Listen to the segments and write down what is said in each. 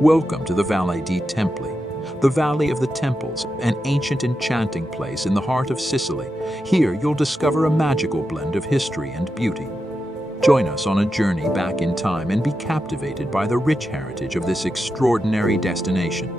Welcome to the Valle di Templi, the Valley of the Temples, an ancient enchanting place in the heart of Sicily. Here you'll discover a magical blend of history and beauty. Join us on a journey back in time and be captivated by the rich heritage of this extraordinary destination.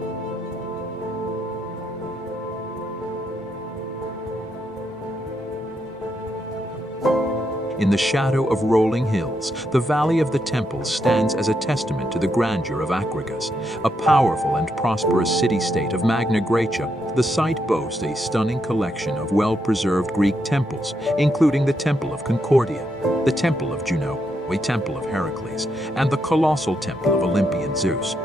In the shadow of rolling hills, the Valley of the Temples stands as a testament to the grandeur of Agrigento, a powerful and prosperous city-state of Magna Graecia. The site boasts a stunning collection of well-preserved Greek temples, including the Temple of Concordia, the Temple of Juno, a Temple of Heracles, and the colossal Temple of Olympian Zeus.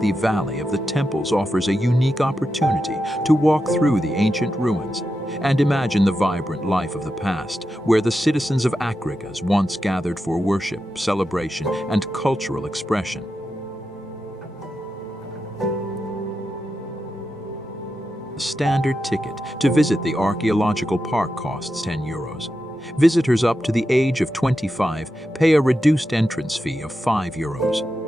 The Valley of the Temples offers a unique opportunity to walk through the ancient ruins and imagine the vibrant life of the past, where the citizens of Agrigento once gathered for worship, celebration, and cultural expression. A standard ticket to visit the Archaeological Park costs €10. Visitors up to the age of 25 pay a reduced entrance fee of €5.